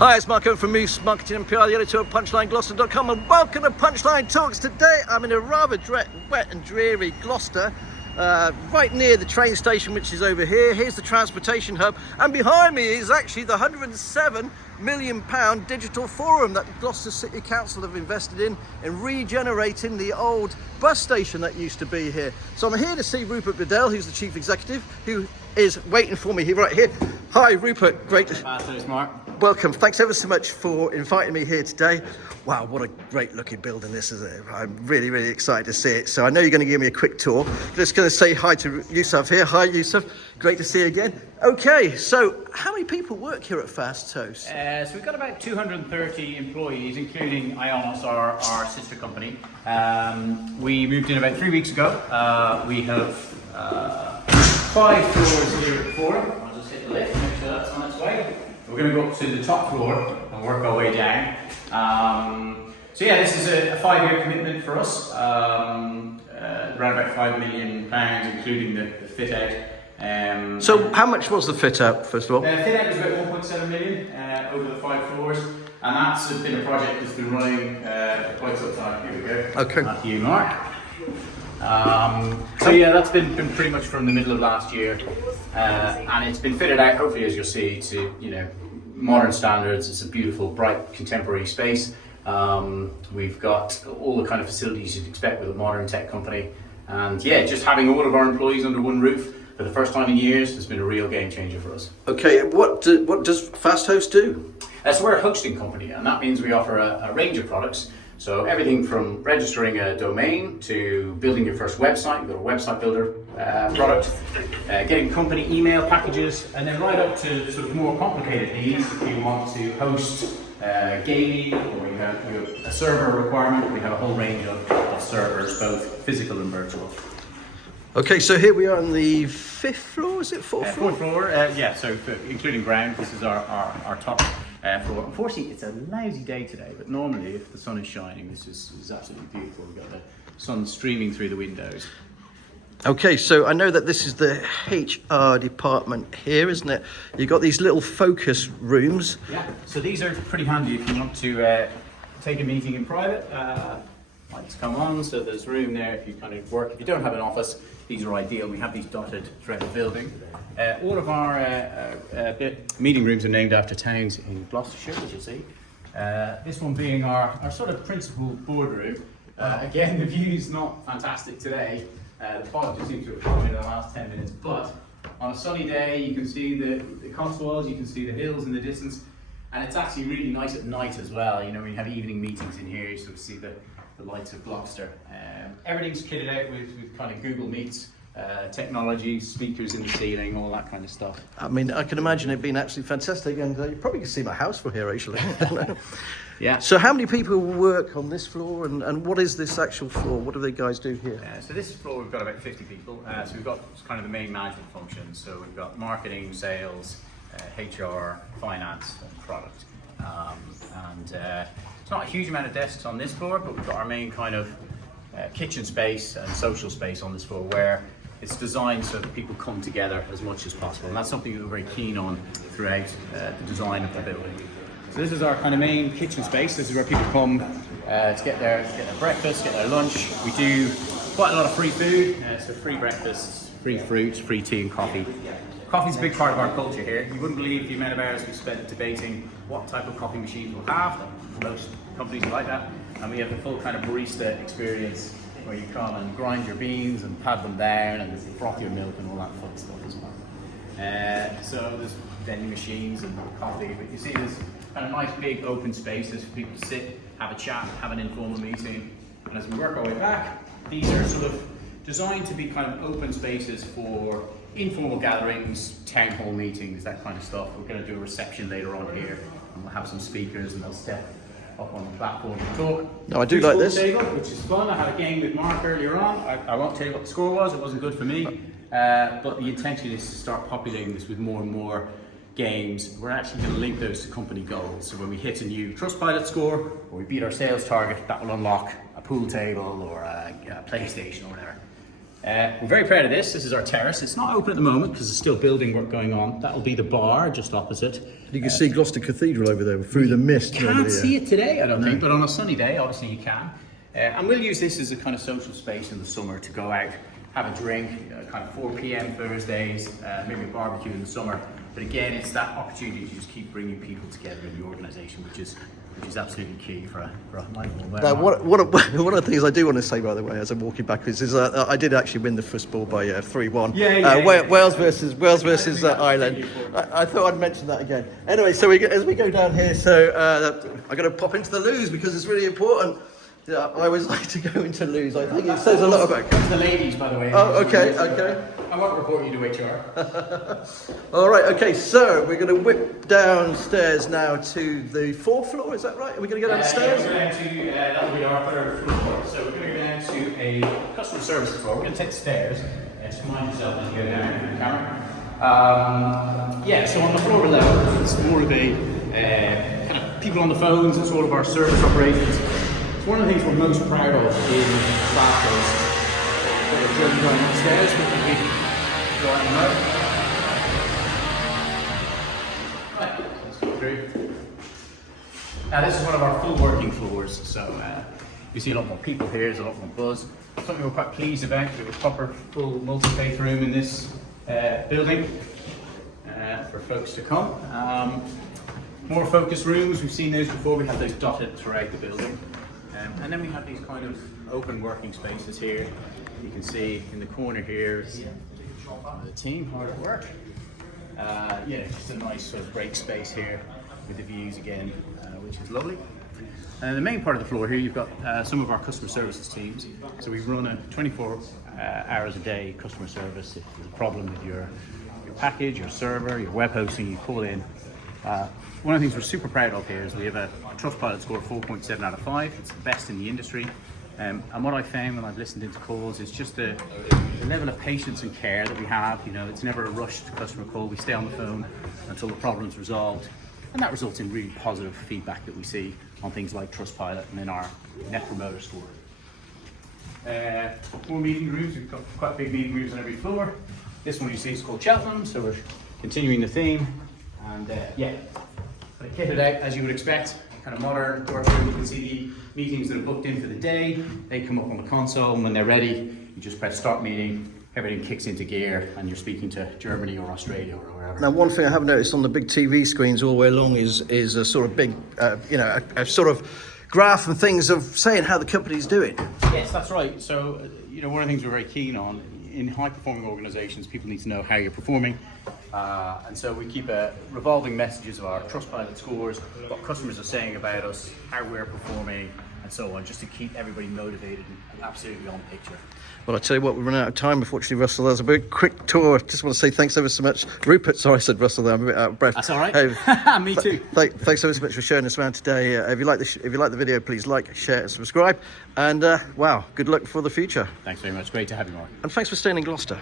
Hi, it's Mark Owen from Moose Marketing and PR, the editor of PunchlineGloucester.com, and welcome to Punchline Talks. Today I'm in a rather wet and dreary Gloucester, right near the train station, which is over here. Here's the transportation hub, and behind me is actually the £107 million digital forum that Gloucester City Council have invested in regenerating the old bus station that used to be here. So I'm here to see Rupert Badell, who's the chief executive, who is waiting for me here, right here. Hi Rupert, great to... Fasthosts, Mark. Welcome. Thanks ever so much for inviting me here today. Wow, what a great looking building this is. I'm really excited to see it. So I know you're going to give me a quick tour. Just going to say hi to Yusuf here. Hi Yusuf, great to see you again. Okay, so how many people work here at Fasthosts? So we've got about 230 employees, including Ionos, our sister company. We moved in about 3 weeks ago. We have 5 floors here at the forum. I'll just hit the lift, make sure that's on its way. We're going to go up to the top floor and work our way down. So yeah, this is a 5-year commitment for us, around about £5 million, including the fit out. So how much was the fit out, first of all? Fit out was about 1.7 million over the 5 floors, and that's been a project that's been running for quite some time. Here we go. Okay. That's you, Mark. So yeah, that's been pretty much from the middle of last year, and it's been fitted out, hopefully, as you'll see, to modern standards. It's a beautiful, bright, contemporary space. We've got all the kind of facilities you'd expect with a modern tech company, and yeah, just having all of our employees under one roof for the first time in years has been a real game changer for us. Okay, what does Fasthosts do? So we're a hosting company, and that means we offer a range of products. So everything from registering a domain to building your first website, you've got a website builder product, getting company email packages, and then right up to sort of more complicated needs. If you want to host gaming, or you have a server requirement, we have a whole range of servers, both physical and virtual. Okay, so here we are on the 5th floor, is it 4th floor? 4th floor, yeah, so including ground, this is our top floor. Unfortunately, it's a lousy day today, but normally if the sun is shining, this is absolutely beautiful. We've got the sun streaming through the windows. Okay, so I know that this is the HR department here, isn't it? You've got these little focus rooms. Yeah, so these are pretty handy if you want to take a meeting in private. Lights come on, so there's room there if you kind of work. If you don't have an office, these are ideal. We have these dotted throughout the building. All of our meeting rooms are named after towns in Gloucestershire, as you'll see. This one being our sort of principal boardroom. Again, the view's not fantastic today. The fog just seems to have come in the last 10 minutes, but on a sunny day, you can see the Cotswolds, you can see the hills in the distance, and it's actually really nice at night as well. You know, when you have evening meetings in here, you sort of see the lights of Gloucester. Everything's kitted out with kind of Google Meets, technology, speakers in the ceiling, all that kind of stuff. I mean, I can imagine it being absolutely fantastic, and you probably can see my house from here, actually. Yeah. So how many people work on this floor, and what is this actual floor? What do they guys do here? So this floor, we've got about 50 people. So we've got kind of the main management functions. So we've got marketing, sales, HR, finance, and product. It's not a huge amount of desks on this floor, but we've got our main kind of kitchen space and social space on this floor, where it's designed so that people come together as much as possible, and that's something that we're very keen on throughout the design of the building. So this is our kind of main kitchen space. This is where people come to get their breakfast, get their lunch. We do quite a lot of free food, so free breakfasts, free fruit, free tea and coffee. Coffee's a big part of our culture here. You wouldn't believe the amount of hours we spent debating what type of coffee machines we'll have. Most companies are like that. And we have the full kind of barista experience, where you come and grind your beans and pad them down and froth your milk and all that fun stuff as well. So there's vending machines and coffee, but you see there's kind of nice big open spaces for people to sit, have a chat, have an informal meeting. And as we work our way back, these are sort of designed to be kind of open spaces for informal gatherings, town hall meetings, that kind of stuff. We're going to do a reception later on here, and we'll have some speakers, and they'll step up on the platform and talk. No, I do like this. Table, which is fun. I had a game with Mark earlier on. I won't tell you what the score was. It wasn't good for me. But the intention is to start populating this with more and more games. We're actually going to link those to company goals. So when we hit a new Trustpilot score, or we beat our sales target, that will unlock a pool table or a PlayStation or whatever. We're very proud of this. This is our terrace. It's not open at the moment because there's still building work going on. That'll be the bar just opposite. You can see Gloucester Cathedral over there through the mist. Can't see it today, I don't think, but on a sunny day, obviously you can. And we'll use this as a kind of social space in the summer to go out, have a drink, kind of 4 p.m. Thursdays, maybe a barbecue in the summer. But again, it's that opportunity to just keep bringing people together in the organisation, which is absolutely key for a mindful. Now, one of the things I do want to say, by the way, as I'm walking backwards, is I did actually win the first ball by 3-1. Wales versus Ireland. I thought I'd mention that again. Anyway, so as we go down here, so I'm going to pop into the loos because it's really important. Yeah, I always like to go into loos. I think it says a lot about the ladies, by the way. Oh, okay. I won't report you to HR. All right, okay, so we're going to whip downstairs now to the 4th floor, is that right? Are we going to go downstairs? That'll be our 3rd floor. So we're going to go down to a customer service floor. We're going to take the stairs. Just mind yourself as you go down in the camera. So on the floor below, it's more of a kind of people on the phones. It's all of our service operations. It's one of the things we're most proud of in Fasthosts. We're going upstairs with the big door on the road. Right, let's go through. Now this is one of our full working floors, so you see a lot more people here, there's a lot more buzz. Something we're quite pleased about, we have a proper full multi-faith room in this building for folks to come. More focus rooms, we've seen those before, we have those dotted throughout the building. And then we have these kind of open working spaces here. You can see in the corner here is the team hard at work. Just a nice sort of break space here with the views again, which is lovely. And the main part of the floor here, you've got some of our customer services teams. So we run a 24 hours a day customer service. If there's a problem with your package, your server, your web hosting, you call in. One of the things we're super proud of here is we have a Trustpilot score of 4.7 out of 5. It's the best in the industry. And what I found when I've listened into calls is just the level of patience and care that we have. You know, it's never a rushed customer call. We stay on the phone until the problem's resolved. And that results in really positive feedback that we see on things like Trustpilot and in our Net Promoter Score. More meeting rooms. We've got quite big meeting rooms on every floor. This one you see is called Cheltenham, so we're continuing the theme. And but kitted out as you would expect, kind of modern workroom. You can see the meetings that are booked in for the day. They come up on the console, and when they're ready, you just press start meeting. Everything kicks into gear, and you're speaking to Germany or Australia or wherever. Now, one thing I have noticed on the big TV screens all the way along is a sort of big, a sort of graph and things of saying how the company's doing. Yes, that's right. So, one of the things we're very keen on in high-performing organisations, people need to know how you're performing. And so we keep revolving messages of our Trustpilot scores, what customers are saying about us, how we're performing, and so on, just to keep everybody motivated and absolutely on the picture. Well, I tell you what, we've run out of time, unfortunately, Russell. That was a very quick tour. Just want to say thanks ever so much. Rupert, sorry, I said Russell there, I'm a bit out of breath. That's all right. Me too. Thanks ever so much for showing us around today. If you like the video, please like, share, and subscribe. And wow, good luck for the future. Thanks very much. Great to have you, Mark. And thanks for staying in Gloucester.